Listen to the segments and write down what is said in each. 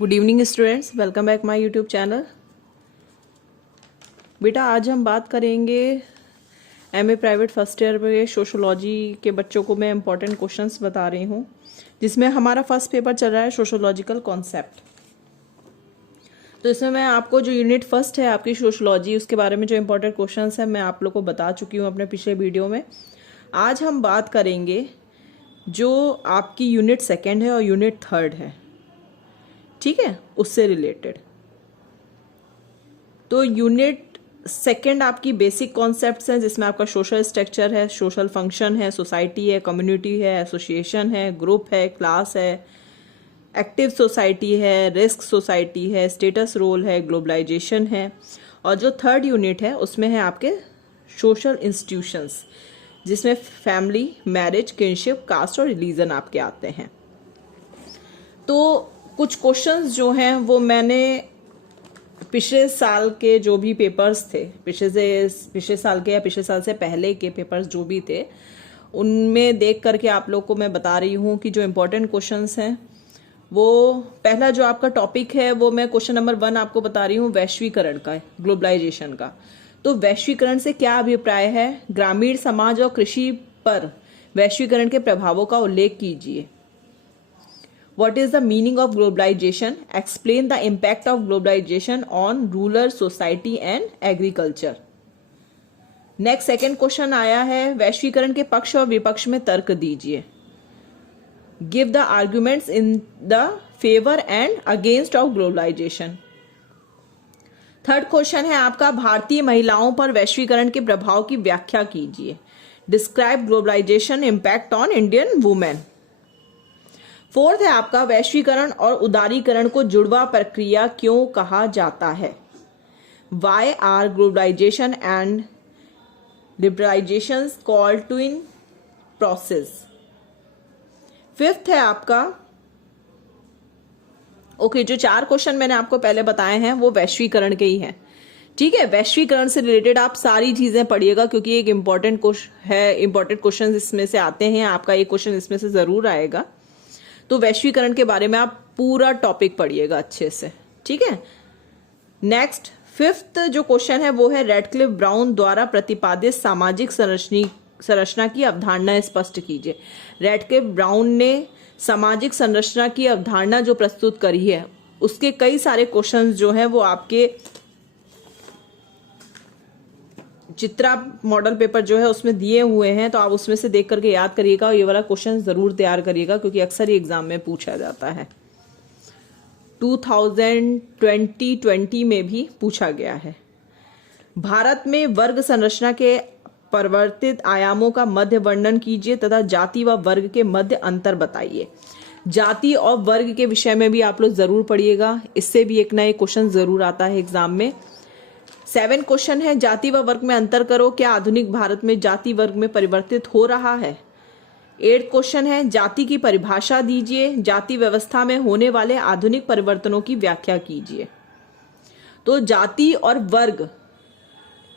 Good evening students, welcome back my YouTube channel. बेटा आज हम बात करेंगे एमए प्राइवेट फर्स्ट ईयर में सोशोलॉजी के बच्चों को मैं इंपॉर्टेंट क्वेश्चंस बता रही हूँ, जिसमें हमारा फर्स्ट पेपर चल रहा है सोशोलॉजिकल कॉन्सेप्ट। तो इसमें मैं आपको जो यूनिट फर्स्ट है आपकी सोशोलॉजी, उसके बारे में जो इंपॉर्टेंट क्वेश्चंस है मैं आप लोग को बता चुकी हूँ अपने पिछले वीडियो में। आज हम बात करेंगे जो आपकी यूनिट सेकेंड है और यूनिट थर्ड है, ठीक है, उससे रिलेटेड। तो यूनिट सेकंड आपकी बेसिक कॉन्सेप्ट्स हैं, जिसमें आपका सोशल स्ट्रक्चर है, सोशल फंक्शन है, सोसाइटी है, कम्युनिटी है, एसोसिएशन है, ग्रुप है, क्लास है, एक्टिव सोसाइटी है, रिस्क सोसाइटी है, स्टेटस रोल है, ग्लोबलाइजेशन है। और जो थर्ड यूनिट है उसमें है आपके सोशल इंस्टीट्यूशंस, जिसमें फैमिली, मैरिज, किनशिप, कास्ट और रिलीजन आपके आते हैं। तो कुछ क्वेश्चंस जो हैं वो मैंने पिछले साल के जो भी पेपर्स थे, पिछले साल के या पिछले साल से पहले के पेपर्स जो भी थे, उनमें देख करके आप लोग को मैं बता रही हूँ कि जो इम्पोर्टेंट क्वेश्चंस हैं वो पहला जो आपका टॉपिक है वो मैं क्वेश्चन नंबर 1 आपको बता रही हूँ, वैश्वीकरण का, ग्लोबलाइजेशन का। तो वैश्वीकरण से क्या अभिप्राय है, ग्रामीण समाज और कृषि पर वैश्वीकरण के प्रभावों का उल्लेख कीजिए। What is the meaning of globalization? Explain the impact of globalization on rural society and agriculture. Next second question आया है, वैश्वीकरण के पक्ष और विपक्ष में तर्क दीजिए। Give the arguments in the favour and against of globalisation. Third question है आपका, भारतीय महिलाओं पर वैश्वीकरण के प्रभाव की व्याख्या कीजिए। Describe globalisation impact on Indian women. Fourth है आपका, वैश्वीकरण और उदारीकरण को जुड़वा प्रक्रिया क्यों कहा जाता है। Why are globalisation and liberalisation called twin process. Fifth है आपका, जो 4 क्वेश्चन मैंने आपको पहले बताए हैं वो वैश्वीकरण के ही हैं, ठीक है। वैश्वीकरण से रिलेटेड आप सारी चीजें पढ़िएगा, क्योंकि एक इंपॉर्टेंट क्वेश्चन इसमें से आते हैं, आपका एक क्वेश्चन इसमें से जरूर आएगा। तो वैश्वीकरण के बारे में आप पूरा टॉपिक पढ़िएगा अच्छे से, ठीक है। नेक्स्ट फिफ्थ जो क्वेश्चन है वो है, रेडक्लिफ ब्राउन द्वारा प्रतिपादित सामाजिक संरचना की अवधारणा स्पष्ट कीजिए। रेडक्लिफ ब्राउन ने सामाजिक संरचना की अवधारणा जो प्रस्तुत करी है, उसके कई सारे क्वेश्चंस जो हैं वो आपके चित्रा मॉडल पेपर जो है उसमें दिए हुए हैं, तो आप उसमें से देख करके याद करिएगा और ये वाला क्वेश्चन जरूर तैयार करिएगा, क्योंकि अक्सर ही एग्जाम में पूछा जाता है। 2020 में भी पूछा गया है। भारत में वर्ग संरचना के परिवर्तित आयामों का मध्य वर्णन कीजिए तथा जाति व वर्ग के मध्य अंतर बताइए। जाति और वर्ग के विषय में भी आप लोग जरूर पढ़िएगा, इससे भी एक ना एक क्वेश्चन जरूर आता है एग्जाम में। 7 क्वेश्चन है, जाति व वर्ग में अंतर करो, क्या आधुनिक भारत में जाति वर्ग में परिवर्तित हो रहा है। 8 क्वेश्चन है, जाति की परिभाषा दीजिए, जाति व्यवस्था में होने वाले आधुनिक परिवर्तनों की व्याख्या कीजिए। तो जाति और वर्ग,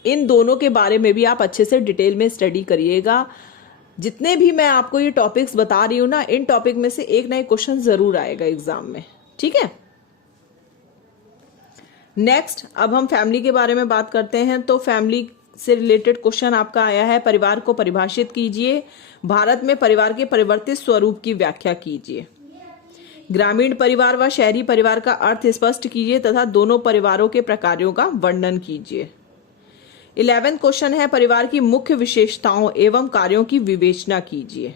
इन दोनों के बारे में भी आप अच्छे से डिटेल में स्टडी करिएगा। जितने भी मैं आपको ये टॉपिक्स बता रही हूं ना, इन टॉपिक में से एक ना एक क्वेश्चन जरूर आएगा एग्जाम में, ठीक है। नेक्स्ट अब हम फैमिली के बारे में बात करते हैं। तो फैमिली से रिलेटेड क्वेश्चन आपका आया है, परिवार को परिभाषित कीजिए, भारत में परिवार के परिवर्तित स्वरूप की व्याख्या कीजिए। ग्रामीण परिवार व शहरी परिवार का अर्थ स्पष्ट कीजिए तथा दोनों परिवारों के प्रकारों का वर्णन कीजिए। 11 क्वेश्चन है, परिवार की मुख्य विशेषताओं एवं कार्यों की विवेचना कीजिए,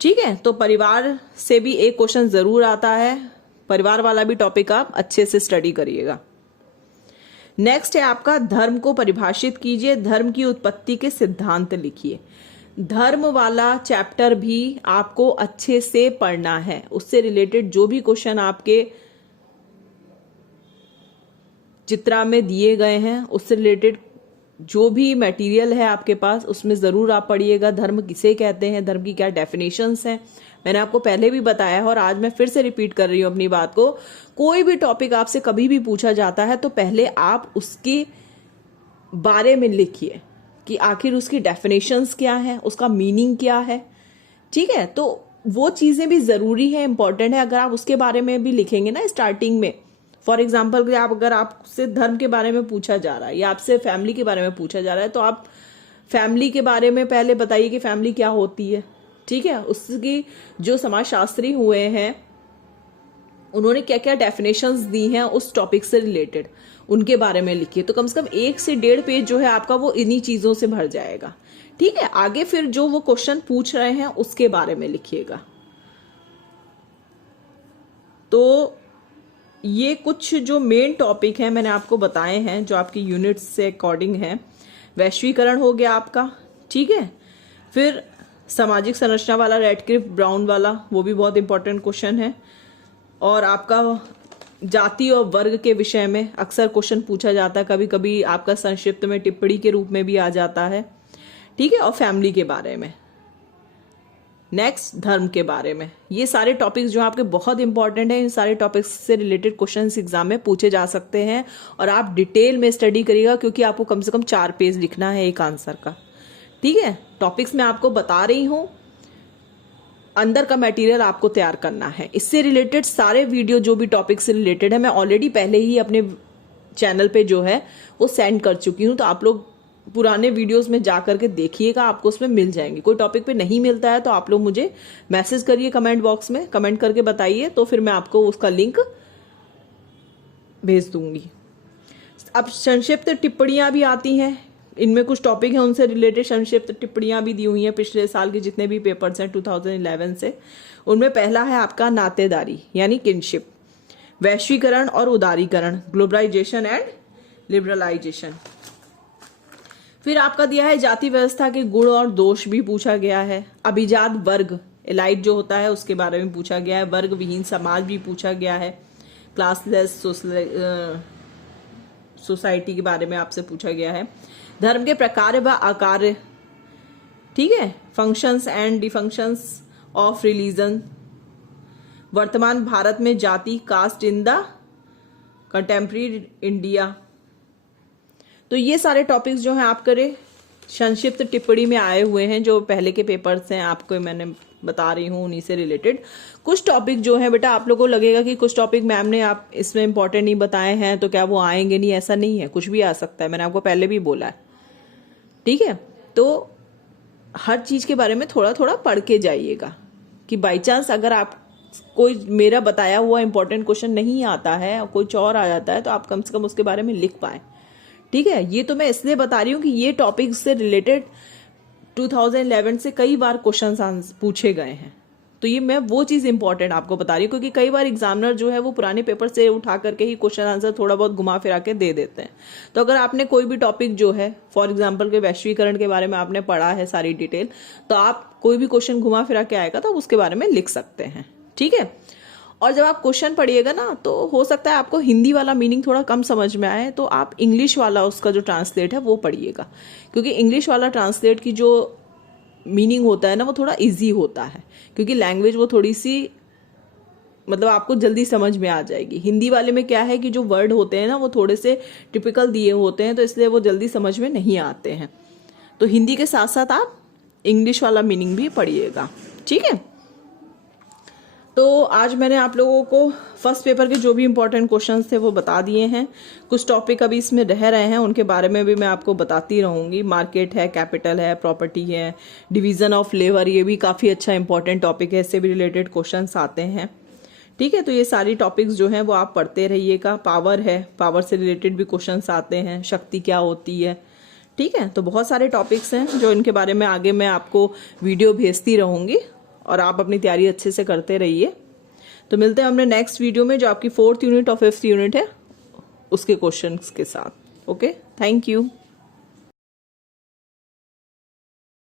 ठीक है। तो परिवार से भी एक क्वेश्चन जरूर आता है, परिवार वाला भी टॉपिक आप अच्छे से स्टडी करिएगा। नेक्स्ट है आपका, धर्म को परिभाषित कीजिए, धर्म की उत्पत्ति के सिद्धांत लिखिए। धर्म वाला चैप्टर भी आपको अच्छे से पढ़ना है, उससे रिलेटेड जो भी क्वेश्चन आपके चित्रा में दिए गए हैं, उससे रिलेटेड जो भी मटेरियल है आपके पास, उसमें जरूर आप पढ़िएगा। धर्म किसे कहते हैं, धर्म की क्या डेफिनेशंस हैं, मैंने आपको पहले भी बताया है और आज मैं फिर से रिपीट कर रही हूं अपनी बात को। कोई भी टॉपिक आपसे कभी भी पूछा जाता है तो पहले आप उसके बारे में लिखिए कि आखिर उसकी डेफिनेशंस क्या है, उसका मीनिंग क्या है, ठीक है। तो वो चीज़ें भी ज़रूरी है, इंपॉर्टेंट है। अगर आप उसके बारे में भी लिखेंगे ना स्टार्टिंग में, फॉर एग्जाम्पल आप अगर आपसे धर्म के बारे में पूछा जा रहा है या आपसे फैमिली के बारे में पूछा जा रहा है, तो आप फैमिली के बारे में पहले बताइए कि फैमिली क्या होती है, ठीक है। उसकी जो समाजशास्त्री हुए हैं उन्होंने क्या क्या डेफिनेशंस दी हैं उस टॉपिक से रिलेटेड, उनके बारे में लिखिए। तो कम से कम 1 से 1.5 पेज जो है आपका वो इन्हीं चीज़ों से भर जाएगा, ठीक है। आगे फिर जो वो क्वेश्चन पूछ रहे हैं उसके बारे में लिखिएगा। तो ये कुछ जो मेन टॉपिक है मैंने आपको बताए हैं जो आपकी यूनिट्स से अकॉर्डिंग है। वैश्वीकरण हो गया आपका, ठीक है। फिर सामाजिक संरचना वाला रेडक्लिफ ब्राउन वाला, वो भी बहुत इंपॉर्टेंट क्वेश्चन है। और आपका जाति और वर्ग के विषय में अक्सर क्वेश्चन पूछा जाता है, कभी कभी आपका संक्षिप्त में टिप्पणी के रूप में भी आ जाता है, ठीक है। और फैमिली के बारे में, नेक्स्ट धर्म के बारे में, ये सारे टॉपिक्स जो आपके बहुत इंपॉर्टेंट हैं। इन सारे टॉपिक्स से रिलेटेड क्वेश्चंस एग्जाम में पूछे जा सकते हैं और आप डिटेल में स्टडी करिएगा, क्योंकि आपको कम से कम 4 पेज लिखना है एक आंसर का, ठीक है। टॉपिक्स मैं आपको बता रही हूँ, अंदर का मटेरियल आपको तैयार करना है। इससे रिलेटेड सारे वीडियो जो भी टॉपिक से रिलेटेड है मैं ऑलरेडी पहले ही अपने चैनल पे जो है वो सेंड कर चुकी हूँ। तो आप लोग पुराने वीडियोस में जा करके देखिएगा, आपको उसमें मिल जाएंगे। कोई टॉपिक पे नहीं मिलता है तो आप लोग मुझे मैसेज करिए कमेंट बॉक्स में, कमेंट करके बताइए, तो फिर मैं आपको उसका लिंक भेज दूंगी। अब संक्षिप्त टिप्पणियां भी आती हैं, इनमें कुछ टॉपिक हैं उनसे रिलेटेड संक्षिप्त टिप्पणियां भी दी हुई हैं पिछले साल के जितने भी पेपर्स हैं 2011 से। उनमें पहला है आपका नातेदारी यानी किनशिप, वैश्वीकरण और उदारीकरण, ग्लोबलाइजेशन एंड लिबरलाइजेशन। फिर आपका दिया है जाति व्यवस्था के गुण और दोष भी पूछा गया है। अभिजात वर्ग, एलाइट जो होता है उसके बारे में पूछा गया है। वर्ग विहीन समाज भी पूछा गया है। क्लासलेस सोसाइटी के बारे में आपसे पूछा गया है। धर्म के प्रकार व आकार, ठीक है। Functions and dysfunctions of religion, वर्तमान भारत में जाति, caste in the contemporary India. तो ये सारे टॉपिक्स जो हैं आपके संक्षिप्त टिप्पणी में आए हुए हैं, जो पहले के पेपर्स हैं आपको मैंने बता रही हूँ उन्हीं से रिलेटेड। कुछ टॉपिक जो है बेटा आप लोगों को लगेगा कि कुछ टॉपिक मैम ने आप इसमें इंपॉर्टेंट नहीं बताए हैं तो क्या वो आएंगे नहीं, ऐसा नहीं है, कुछ भी आ सकता है, मैंने आपको पहले भी बोला है, ठीक है। तो हर चीज के बारे में थोड़ा थोड़ा पढ़ के जाइएगा कि बाई चांस अगर आप कोई मेरा बताया हुआ इंपॉर्टेंट क्वेश्चन नहीं आता है और कुछ और आ जाता है तो आप कम से कम उसके बारे में लिख पाए, ठीक है। ये तो मैं इसलिए बता रही हूँ कि ये टॉपिक से रिलेटेड 2011 से कई बार क्वेश्चन पूछे गए हैं, तो ये मैं वो चीज़ इंपॉर्टेंट आपको बता रही हूँ, क्योंकि कई बार एग्जामिनर जो है वो पुराने पेपर से उठा करके ही क्वेश्चन आंसर थोड़ा बहुत घुमा फिरा के दे देते हैं। तो अगर आपने कोई भी टॉपिक जो है फॉर एग्जाम्पल के वैश्वीकरण के बारे में आपने पढ़ा है सारी डिटेल, तो आप कोई भी क्वेश्चन घुमा फिरा के आएगा तो आप उसके बारे में लिख सकते हैं, ठीक है। और जब आप क्वेश्चन पढ़िएगा ना तो हो सकता है आपको हिंदी वाला मीनिंग थोड़ा कम समझ में आए, तो आप इंग्लिश वाला उसका जो ट्रांसलेट है वो पढ़िएगा, क्योंकि इंग्लिश वाला ट्रांसलेट की जो मीनिंग होता है ना वो थोड़ा इजी होता है, क्योंकि लैंग्वेज वो थोड़ी सी मतलब आपको जल्दी समझ में आ जाएगी। हिंदी वाले में क्या है कि जो वर्ड होते हैं ना वो थोड़े से टिपिकल दिए होते हैं, तो इसलिए वो जल्दी समझ में नहीं आते हैं। तो हिंदी के साथ साथ आप इंग्लिश वाला मीनिंग भी पढ़िएगा, ठीक है। तो आज मैंने आप लोगों को फर्स्ट पेपर के जो भी इंपॉर्टेंट क्वेश्चंस थे वो बता दिए हैं। कुछ टॉपिक अभी इसमें रह रहे हैं, उनके बारे में भी मैं आपको बताती रहूँगी। मार्केट है, कैपिटल है, प्रॉपर्टी है, डिवीज़न ऑफ लेबर, ये भी काफ़ी अच्छा इंपॉर्टेंट टॉपिक है, इससे भी रिलेटेड क्वेश्चंस आते हैं, ठीक है। तो ये सारी टॉपिक्स जो हैं वो आप पढ़ते रहिएगा। पावर है, पावर से रिलेटेड भी क्वेश्चंस आते हैं, शक्ति क्या होती है, ठीक है। तो बहुत सारे टॉपिक्स हैं जो इनके बारे में आगे मैं आपको वीडियो भेजती रहूँगी और आप अपनी तैयारी अच्छे से करते रहिए। तो मिलते हैं हमने नेक्स्ट वीडियो में जो आपकी 4th यूनिट और 5th यूनिट है उसके क्वेश्चंस के साथ। Okay, thank you.